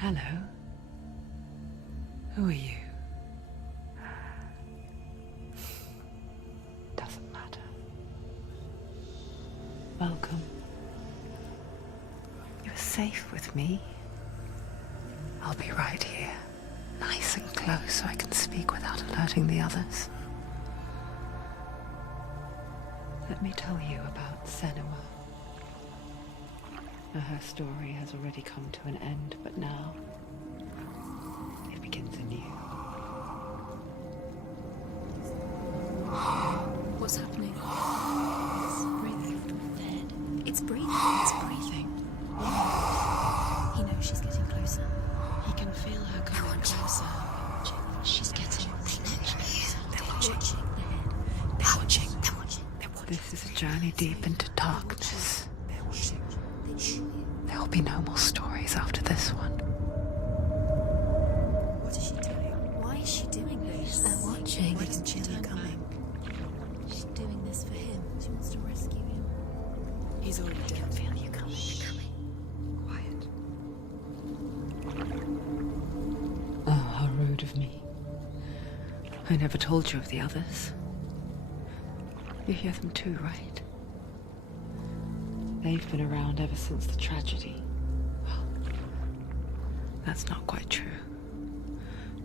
Hello. Who are you? Doesn't matter. Welcome. You're safe with me. I'll be right here, nice and close so I can speak without alerting the others. Let me tell you about Senua. Now, her story has already come to an end, but now it begins anew. What's happening? It's breathing. Dead. It's breathing. It's breathing. He knows she's getting closer. He can feel her coming closer. She's getting closer. They're watching. They're watching. They're watching. This is a journey deep into darkness. There will be no more stories after this one. What is she doing? Why is she doing this? They're watching. They can feel her coming. She's doing this for him. She wants to rescue him. He's already dead. I can feel you coming. Quiet. Oh, how rude of me. I never told you of the others. You hear them too, right? They've been around ever since the tragedy. Well, that's not quite true.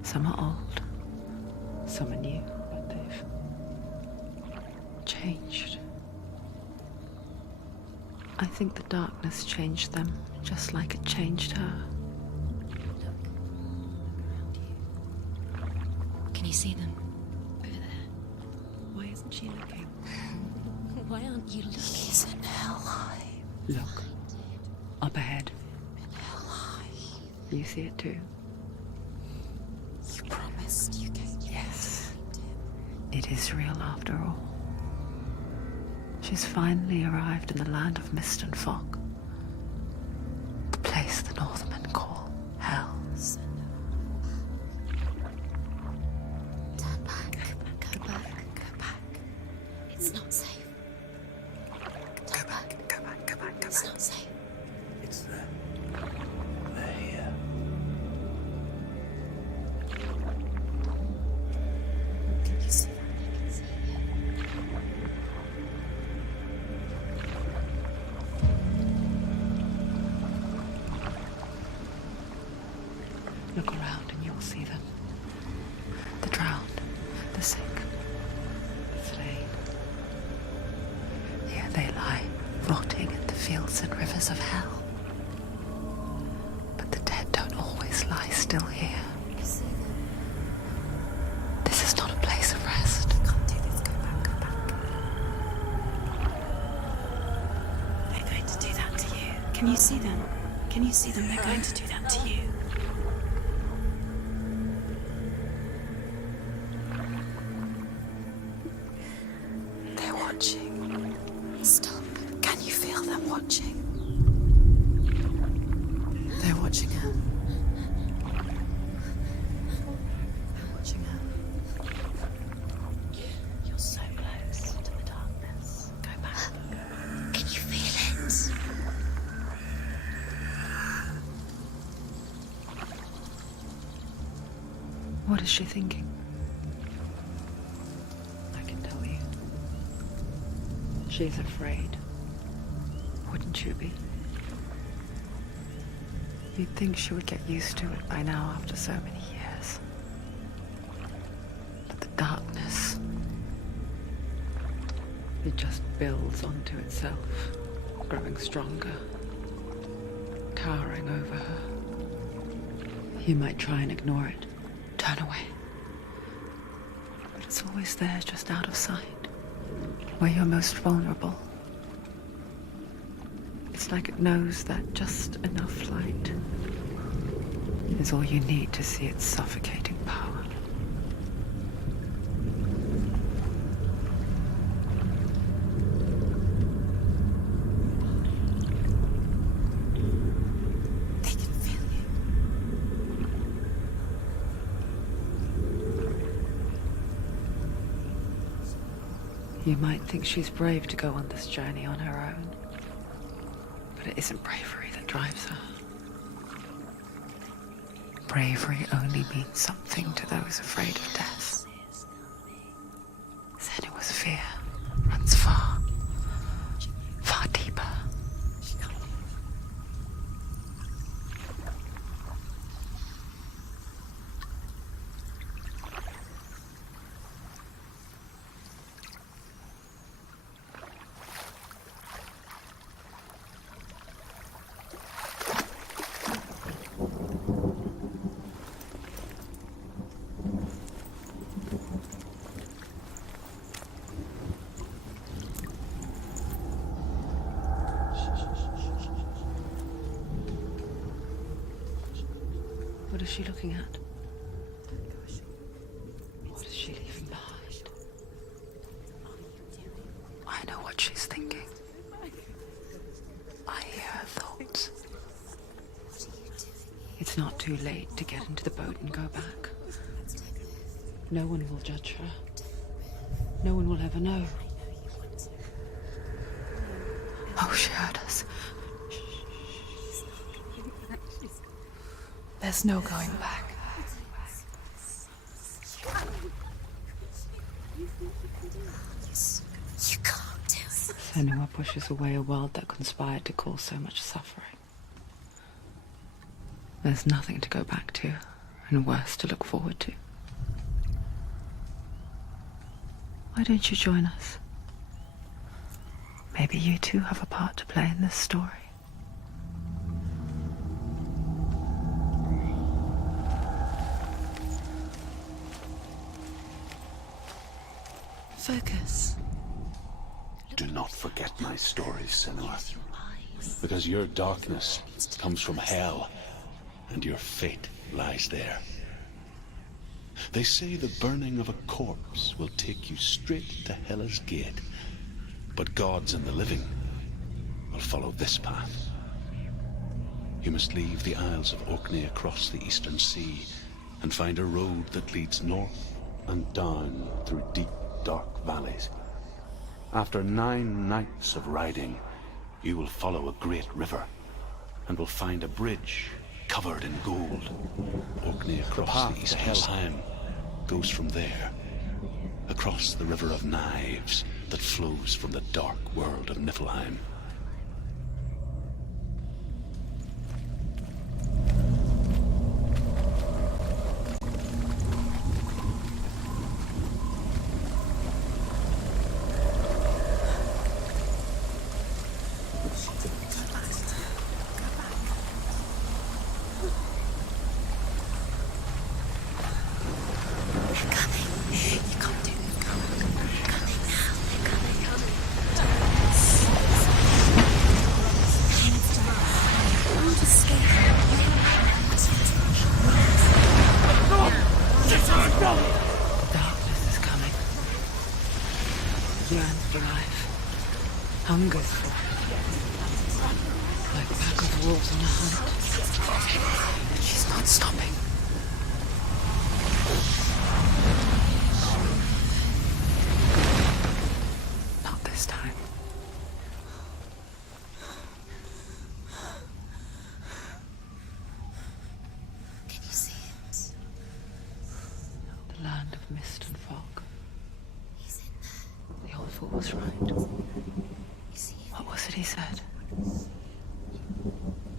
Some are old, some are new, but they've changed. I think the darkness changed them, just like it changed her. Look around you. Can you see them? Over there. Why isn't she looking? Why aren't you looking? He's in Hellblade. Look, up ahead. In Hellblade. You see it too? You promised you gave Yes. It is real after all. She's finally arrived in the land of mist and fog. The place the Northmen call Hell. Turn back. Go back. Go back. It's not safe. Turn back. Go back. Go back. Go It's back. not safe. It's them. They're here. Can you see that? I can see it. Look around and you'll see them. The drowned, the sick, the slain. Here they lie, rotting in the fields and rivers of hell. But the dead don't always lie still here. You see them? This is not a place of rest. You can't do this. Go back. Go back. They're going to do that to you. Can you see them? Can you see them? They're going to do that to you. They're watching. Stop. Can you feel them watching? They're watching her. They're watching her. You're so close to the darkness. Go back. Can you feel it? What is she thinking? I can tell you. She's afraid. Wouldn't you be? You'd think she would get used to it by now after so many years. But the darkness, it just builds onto itself, growing stronger, towering over her. You might try and ignore it, turn away. But it's always there, just out of sight, where you're most vulnerable. It's like it knows that just enough light is all you need to see its suffocating power. They can feel you. You might think she's brave to go on this journey on her own, but it isn't bravery that drives her. Bravery only means something to those afraid of death. Senua's fear runs far, far deeper. What is she looking at? What is she leaving behind? I know what she's thinking. I hear her thoughts. It's not too late to get into the boat and go back. No one will judge her. No one will ever know. Oh, she heard us. There's no going back. You can't do it. Senua pushes away a world that conspired to cause so much suffering. There's nothing to go back to, and worse to look forward to. Why don't you join us? Maybe you too have a part to play in this story. Focus. Do not forget my stories, Senua. Because your darkness comes from hell, and your fate lies there. They say the burning of a corpse will take you straight to Hela's gate, but gods and the living will follow this path. You must leave the Isles of Orkney across the eastern sea and find a road that leads north and down through deep, dark valleys. After 9 nights of riding, you will follow a great river and will find a bridge covered in gold. Orkney across the eastern Helheim goes from there, across the river of knives that flows from the dark world of Niflheim. Darkness is coming. Yearns for life. Hungers for it. Like a pack of wolves on a hunt. She's not stopping. Not this time. Can you see it? The land of mist and fog. He's in there. The old fool was right. You see it? What was it he said?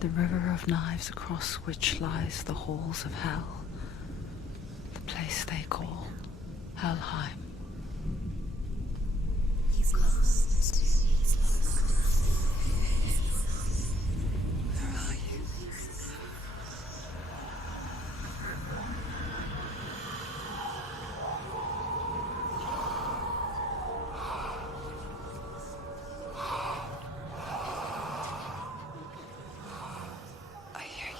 The river of knives across which lies the halls of hell. The place they call Helheim. He's lost. He's lost. Where are you? I hear you.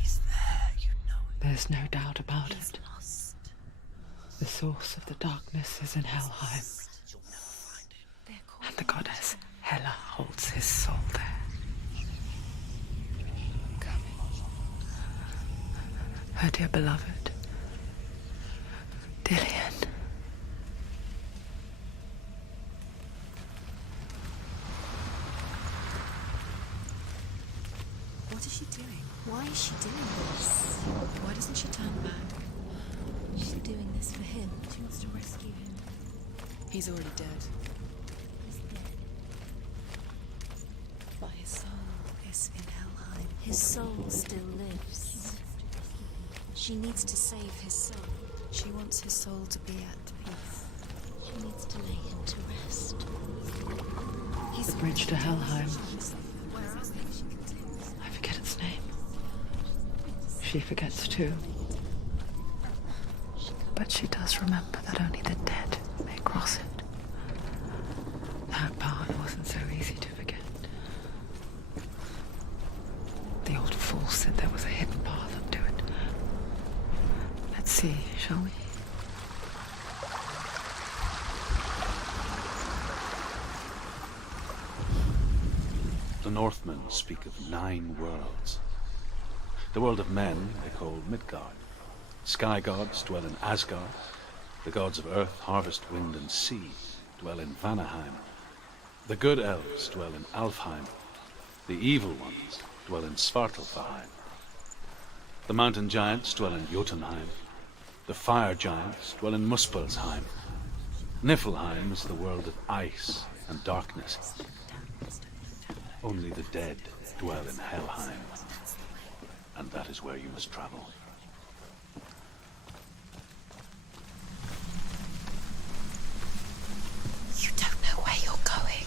He's there, you know it. There's no doubt about He's it. lost. The source of the darkness is in Helheim, and the goddess Hela holds his soul there. Her dear beloved, Dillian. What is she doing? Why is she doing this? Why doesn't she turn back? She's doing this for him. She wants to rescue him. He's already dead. He's dead. But his soul is in Helheim. His soul still lives. She needs to save his soul. She wants his soul to be at peace. She needs to lay him to rest. The bridge to Helheim. I forget its name. She forgets too. But she does remember that only the dead may cross it. That part wasn't so easy to forget. The old fool said there was a hidden path up to it. Let's see, shall we? The Northmen speak of 9 worlds. The world of men they call Midgard. Sky gods dwell in Asgard. The gods of earth, harvest, wind, and sea dwell in Vanaheim. The good elves dwell in Alfheim. The evil ones dwell in Svartalfheim. The mountain giants dwell in Jotunheim. The fire giants dwell in Muspelheim. Niflheim is the world of ice and darkness. Only the dead dwell in Helheim. And that is where you must travel. You don't know where you're going.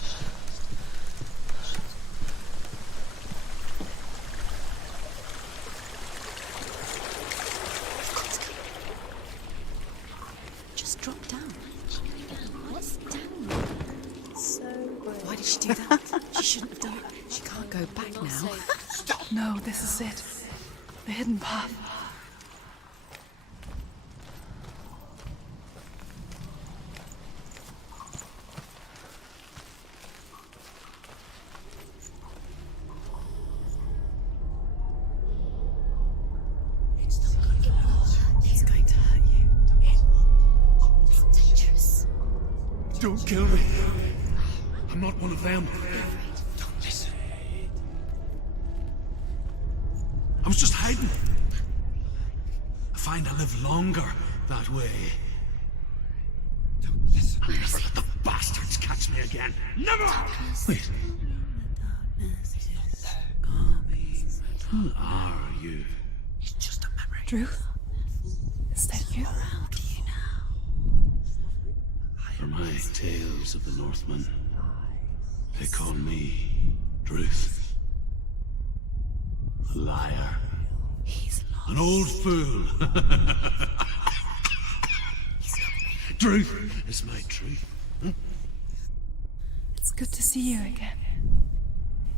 Just drop down. What's down? So brave. Why did she do that? She shouldn't have done it. She can't go back Not now. safe. No, this is it. The hidden path. He's going to hurt you. It's dangerous. Don't kill me. I'm not one of them. Don't listen. I was just hiding. I find I live longer that way. Don't listen. I'll never let the bastards catch me again. Never! Wait. Who are you? It's just a memory. Drew? Is that you? Around you now. For my tales of the Northmen, they call me Druth. A liar. He's lost. An old fool. Truth is my truth. It's good to see you again.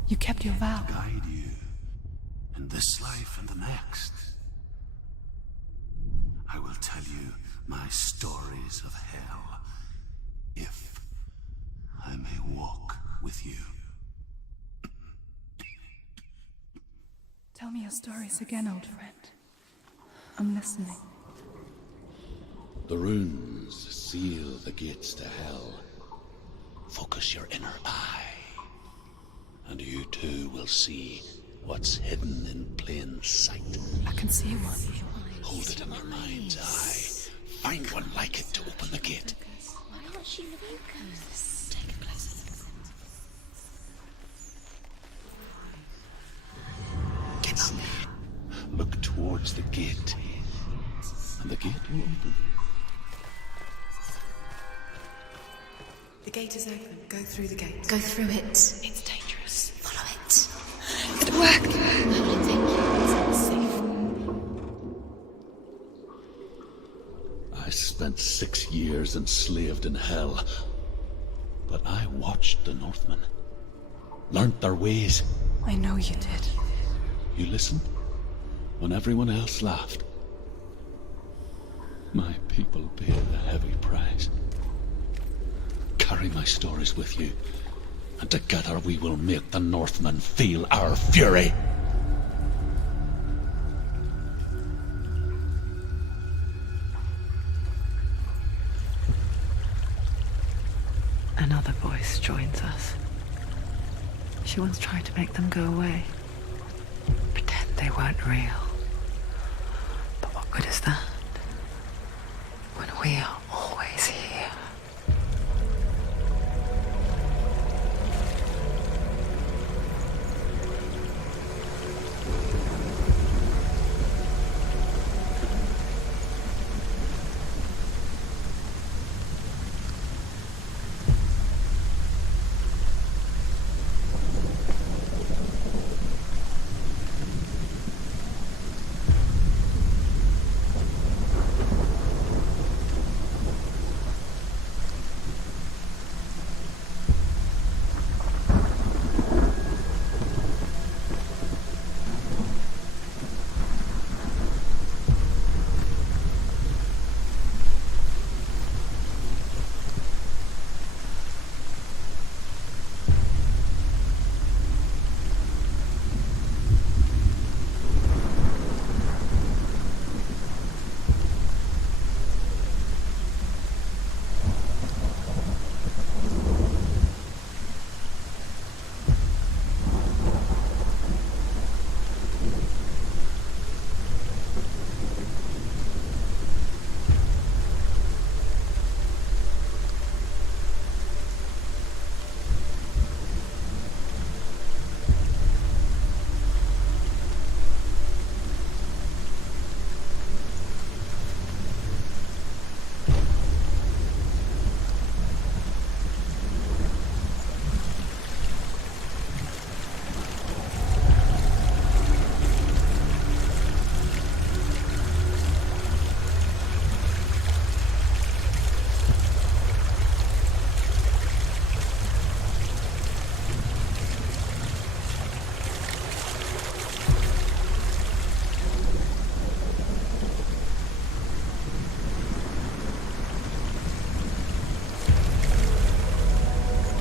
You kept your vow. Guide you in this life and the next. I will tell you my stories of hell, if I may walk with you. Tell me your stories again, old friend. I'm listening. The runes seal the gates to hell. Focus your inner eye, and you too will see what's hidden in plain sight. I can see one. Hold it in your mind's eye. Find one like it to open the gate. Why aren't she focused? Take a closer look. Get up. Look towards the gate, and the gate will open. The gate is open. Go through the gate. Go through it. It's dangerous. Follow it. It worked. How will it take you? It's not safe. I spent 6 years enslaved in hell, but I watched the Northmen, learnt their ways. I know you did. You listened when everyone else laughed. My people paid a heavy price. Carry my stories with you, and together we will make the Northmen feel our fury. Another voice joins us. She once tried to make them go away. they weren't real. But what good is that when we are?